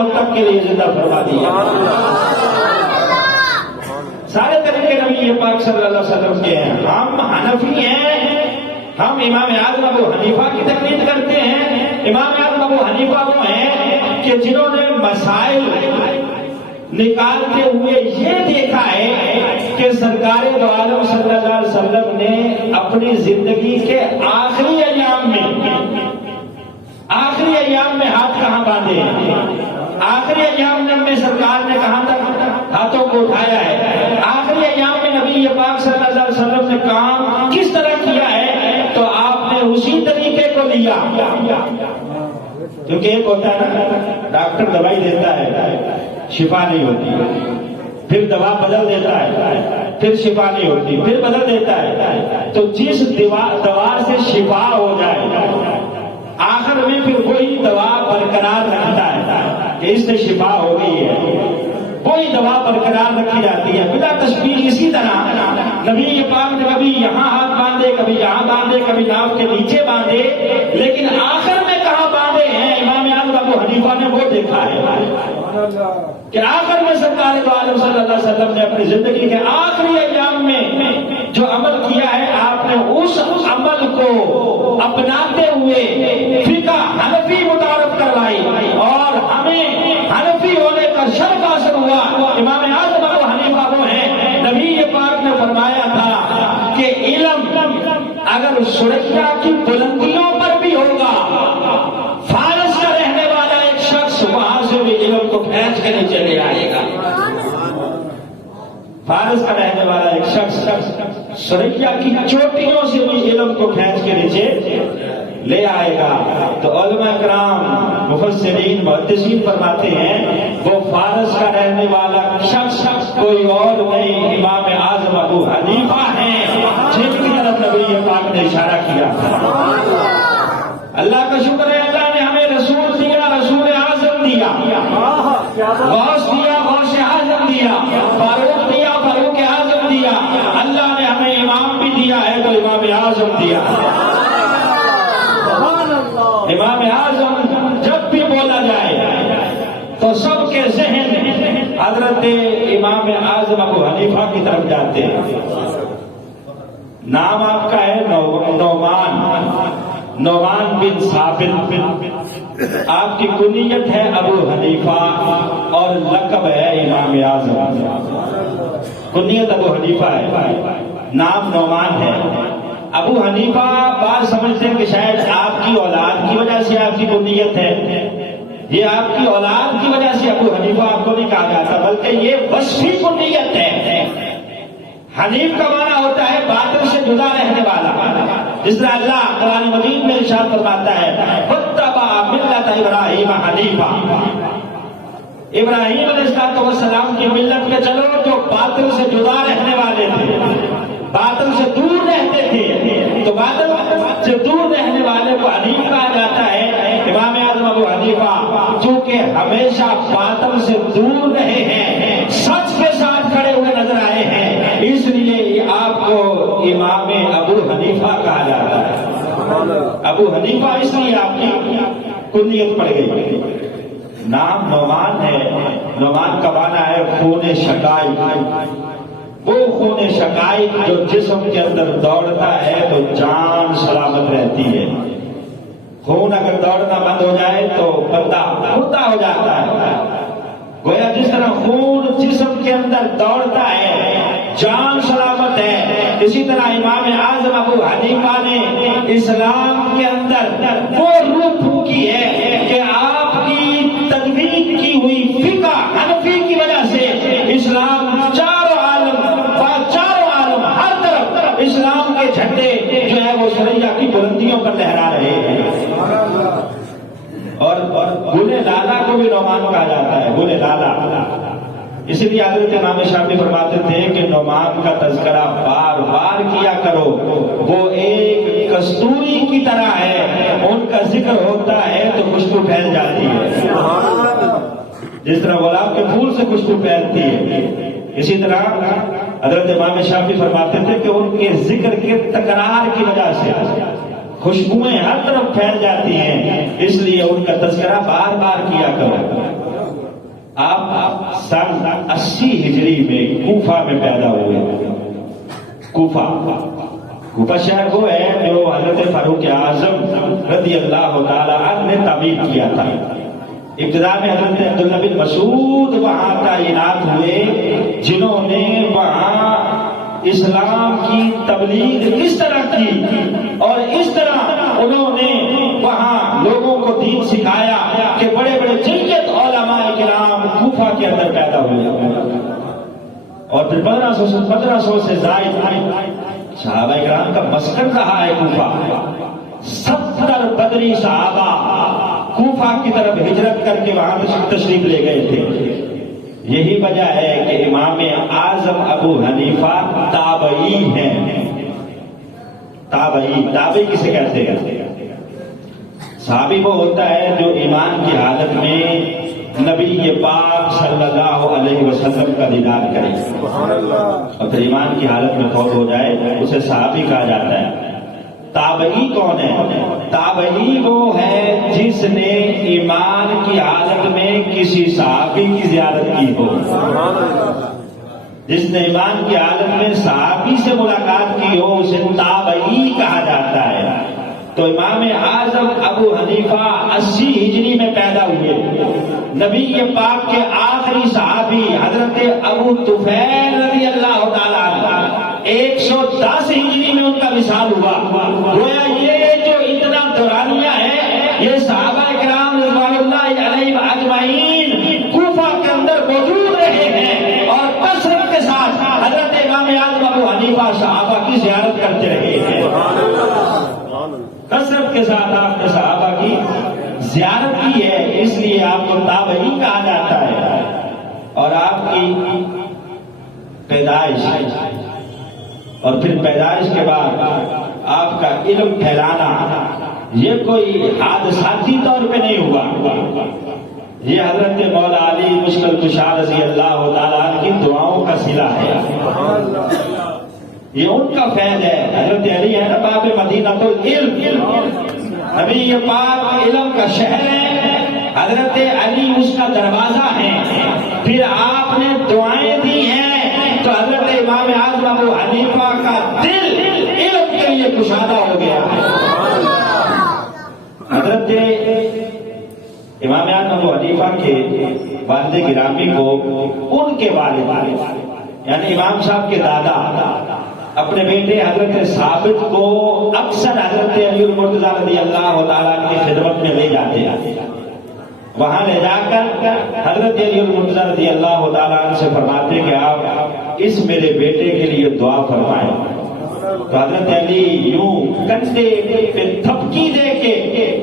قیامت تک کے لیے زندہ فرما دیا۔ سارے طریقے نبی پاک صلی اللہ علیہ وسلم کے ہیں۔ ہم حنفی ہیں، ہم امام اعظم ابو حنیفہ کی تقلید کرتے ہیں۔ امام اعظم ابو حنیفہ وہ ہیں کہ جنہوں نے مسائل نکالتے ہوئے یہ دیکھا ہے کہ سرکار دو عالم صلی اللہ علیہ وسلم نے اپنی زندگی کے آخری ایام میں ہاتھ کہاں باندھے ہیں، آخری ایام میں سرکار نے کہاں تک ہاتھوں کو اٹھایا ہے، آخری ایام میں نبی پاک صلی اللہ علیہ وسلم نے کام کس طرح کیا ہے، تو آپ نے اسی طریقے کو لیا۔ کیونکہ ایک ہوتا ہے نا، ڈاکٹر دوائی دیتا ہے شفا نہیں ہوتی، پھر دوا بدل دیتا ہے، پھر شفا نہیں ہوتی، پھر بدل دیتا ہے، تو جس دوا سے شفا ہو جائے آخر میں پھر وہی دوا برقرار رکھتا ہے کہ اس سے شفا ہو گئی ہے، وہی دوا برقرار رکھی جاتی ہے بلا تشبیہ۔ اسی طرح نبی پاک نے کبھی یہاں ہاتھ باندھے، کبھی یہاں باندھے، کبھی ناف کے نیچے باندھے، لیکن آخر میں کہاں باندھے ہیں امام اعظم ابو حنیفہ نے وہ دیکھا ہے کہ آخر میں سرکار دو عالم صلی اللہ علیہ وسلم نے اپنی زندگی کے آخری ایام میں جو عمل کیا ہے، آپ نے اس عمل کو اپناتے ہوئے فقہ حنفی متعارف کروائی اور ہمیں حنفی ہونے کا شرف حاصل ہوا۔ امام اعظم ابو حنیفہ وہ ہیں، نبی پاک نے فرمایا تھا کہ علم اگر سریا کی بلندیوں پر بھی ہوگا، فارس کا رہنے والا ایک شخص وہاں سے بھی علم کو کھینچ کے نہیں چلے آئے گا۔ فارس کا رہنے والا ایک شخص سریا کی چوٹیوں سے بھی علم کو کھینچ کے نیچے لے آئے گا۔ تو علماء کرام مفسرین محدثین فرماتے ہیں وہ فارس کا رہنے والا شخص کوئی اور نہیں، امام اعظم ابو حنیفہ ہیں جن کی طرف نبی پاک نے اشارہ کیا تھا۔ اللہ کا شکر ہے، اللہ نے ہمیں رسول دیا، رسول اعظم دیا، غوث دیا، غوث اعظم دیا، فاروق دیا، فاروق اعظم دیا، اللہ نے ہمیں امام بھی دیا ہے تو امام اعظم دیا۔ امام اعظم جب بھی بولا جائے تو سب کے ذہن حضرت امام اعظم ابو حنیفہ کی طرف جاتے ہیں۔ نام آپ کا ہے نعمان بن ثابت، آپ کی کنیت ہے ابو حنیفہ اور لقب ہے امام اعظم۔ کنیت ابو حنیفہ ہے، نام نعمان ہے۔ ابو حنیفہ بعض سمجھتے ہیں کہ شاید آپ کی اولاد کی وجہ سے آپ کی کنیت ہے، یہ آپ کی اولاد کی وجہ سے ابو حنیفہ آپ کو نہیں کہا جاتا، بلکہ یہ وصفی کنیت ہے۔ حنیف کا معنی ہوتا ہے باطل سے جدا رہنے والا، جس طرح اللہ قرآن مجید میں ارشاد فرماتا ہے وَاتَّبَعَ مِلَّةَ إِبْرَاهِيمَ حَنِيفًا، ابراہیم علیہ السلام کی ملت پہ چلو جو باطل سے جدا رہنے والے تھے، باطل سے دور رہتے تھے، تو باطل سے دور رہنے والے کو حنیف کہا جاتا ہے۔ امام اعظم ابو حنیفہ چونکہ ہمیشہ باطل سے دور رہے ہیں، سچ کے ساتھ کھڑے ہوئے نظر آئے ہیں، اس لیے آپ کو امام ابو حنیفہ کہا جاتا ہے۔ ابو حنیفہ اس لیے آپ کی کنیت پڑ گئی۔ نام نعمان ہے، نعمان کا معنی ہے خون شقائق، وہ خون شقائق جو جسم کے اندر دوڑتا ہے تو جان سلامت رہتی ہے۔ خون اگر دوڑنا بند ہو جائے تو بندہ مردہ ہو جاتا ہے۔ گویا جس طرح خون جسم کے اندر دوڑتا ہے جان سلامت ہے، اسی طرح امام اعظم ابو حنیفہ نے اسلام کے اندر وہ روح پھونکی ہے کہ آپ کی تدوین کی ہوئی فقہ حنفی کی وجہ سے اسلام چاروں عالم ہر طرف اسلام کے جھنڈے جو ہے وہ سریا کی بلندیوں پر لہرا رہے ہیں۔ اور گل لالا کو بھی نعمان کہا جاتا ہے، گل لالا، اسی لیے حضرت امام شافعی فرماتے تھے کہ نعمان کا تذکرہ بار بار کیا کرو، وہ ایک کستوری کی طرح ہے، ان کا ذکر ہوتا ہے تو خوشبو پھیل جاتی ہے، جس طرح گلاب کے پھول سے خوشبو پھیلتی ہے، اسی طرح حضرت امام شافعی فرماتے تھے کہ ان کے ذکر کے تکرار کی وجہ سے خوشبوئیں ہر طرف پھیل جاتی ہیں، اس لیے ان کا تذکرہ بار بار کیا کرو۔ سن 80 ہجری میں کوفہ میں پیدا ہوئے. کوفہ شہر وہ ہے جو حضرت فاروق اعظم رضی اللہ تعالی عنہ نے تعمیر کیا تھا. ابتدا میں حضرت عبداللہ بن مسعود وہاں تعینات ہوئے جنہوں نے وہاں اسلام کی تبلیغ اس طرح کی اور اس طرح انہوں نے وہاں لوگوں کو دین سکھایا کہ بڑے بڑے جلیت علماء کرام کوفہ کے اندر پیدا ہوئے. اور پھر 1500 سے زائد صحابہ کرام کا مسکن رہا ہے کوفہ. 70 بدری صحابہ کوفہ کی طرف ہجرت کر کے وہاں تشریف لے گئے تھے. یہی وجہ ہے کہ امام اعظم ابو حنیفہ تابعی ہیں. تابعی کسے کہتے ہیں؟ صحابی وہ ہوتا ہے جو ایمان کی حالت میں نبی پاک صلی اللہ علیہ وسلم کا دیدار کرے اور پھر ایمان کی حالت میں فوت ہو جائے اسے صحابی کہا جاتا ہے. تابعی کون ہے؟ تابعی وہ ہے جس نے ایمان کی حالت میں کسی صحابی کی زیارت کی ہو. جس نے ایمان کی حالت میں صحابی سے ملاقات کی ہو اسے تابعی کہا جاتا ہے. تو امام اعظم ابو حنیفہ 80 ہجری میں پیدا ہوئے. نبی پاک کے آخری صحابی حضرت ابو طفیل رضی اللہ تعالیٰ عنہ 110 ہجری میں ان کا وصال ہوا. گویا یہ جو اتنا دورانیہ ہے یہ صحابہ کرام رضوان اللہ علیہم اجمعین کوفہ کے اندر موجود رہے ہیں اور کثرت کے ساتھ حضرت امام اعظم ابو حنیفہ صحابہ کی زیارت کرتے رہے ہیں. کثرت کے ساتھ آپ نے صحابہ کی زیارت کی ہے اس لیے آپ کو تابعی کہا جاتا ہے. اور آپ کی پیدائش اور پھر پیدائش کے بعد آپ کا علم پھیلانا یہ کوئی حادثاتی طور پہ نہیں ہوا. یہ حضرت مولا علی مشکل کشا رضی اللہ تعالیٰ عنہ کی دعاؤں کا صلہ ہے. یہ ان کا فیض ہے. حضرت علی ہے نا باب مدینہ تو علم نبی پاک علم کا شہر ہے. حضرت علی اس کا دروازہ ہے. پھر آپ نے دعائیں دی ہیں تو حضرت امام اعظم ابو حنیفہ کا دل علم کے لیے کشادہ ہو گیا. حضرت امام اعظم ابو حنیفہ کے والد گرامی کو ان کے والد یعنی امام صاحب کے دادا اپنے بیٹے حضرت ثابت کو اکثر حضرت علی المرتضیٰ رضی اللہ تعالیٰ کی خدمت میں لے جاتے ہیں. وہاں لے جا کر حضرت علی المرتضیٰ رضی اللہ تعالیٰ عنہ سے فرماتے کہ آپ اس میرے بیٹے کے لیے دعا فرمائیں. تو حضرت علی یوں کندھے پہ تھپکی دے کے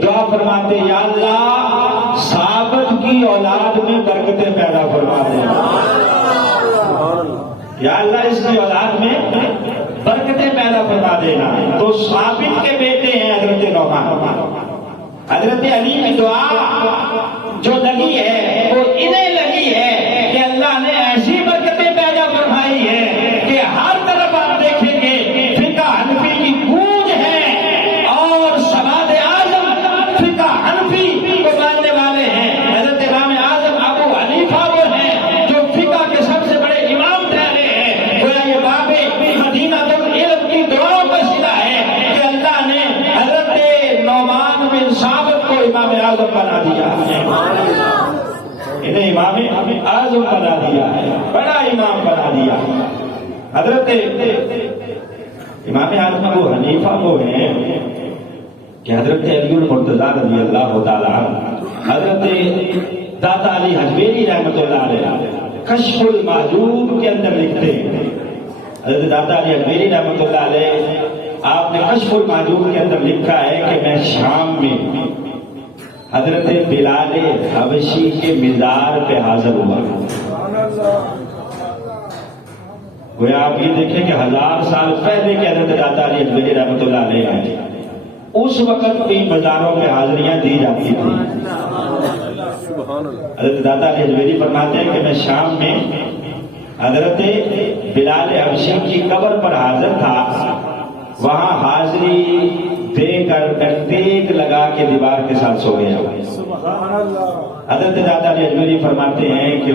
دعا فرماتے یا اللہ ثابت کی اولاد میں برکتیں پیدا فرما دے. یا اللہ اس کی اولاد میں برکتیں پیدا فرما دینا. تو ثابت کے بیٹے ہیں حضرت نعمان. حضرت علی کی دعا جو لگی ہے وہ انہیں لگی ہے کہ اللہ نے ایسی برکتیں پیدا فرمائی ہے کہ ہر طرف آپ دیکھیں گے فقہ حنفی کی گونج ہے اور سواد اعظم فقہ حنفی کو ماننے والے ہیں. حضرت امام اعظم ابو حنیفہ وہ ہیں جو فقہ کے سب سے بڑے امام ٹھہرے ہیں. گویا یہ باب مدینہ علم کی دعاؤں کا صلہ ہے کہ اللہ نے حضرت نعمان بن ثابت کو امام اعظم بنا دیا ہے. انہیں امام اعظم بنا دیا ہے. بڑا امام بنا دیا. حضرت امام اعظم ابو حنیفہ وہ ہیں کہ حضرت علی المرتضیٰ رضی اللہ تعالیٰ عنہ حضرت داتا علی حجویری رحمۃ اللہ علیہ کشف المحجوب کے اندر لکھتے ہیں. حضرت داتا علی حجویری رحمۃ اللہ علیہ آپ نے کشف المحجوب کے اندر لکھا ہے کہ میں شام میں حضرت بلال حبشی کے مزار پہ حاضر ہوا. گویا آپ یہ دیکھیں کہ 1000 سال پہلے کے حضرت داتا علی حجویری رحمۃ اللہ علیہ ہیں. اس وقت بھی مزاروں پہ حاضریاں دی جاتی تھی. حضرت داتا علی حجویری فرماتے ہیں کہ میں شام میں حضرت بلال حبشی کی قبر پر حاضر تھا. وہاں حاضری دے کر ٹیک لگا کے دیوار کے ساتھ سو گیا. حضرت داتا علی حجویری فرماتے ہیں کہ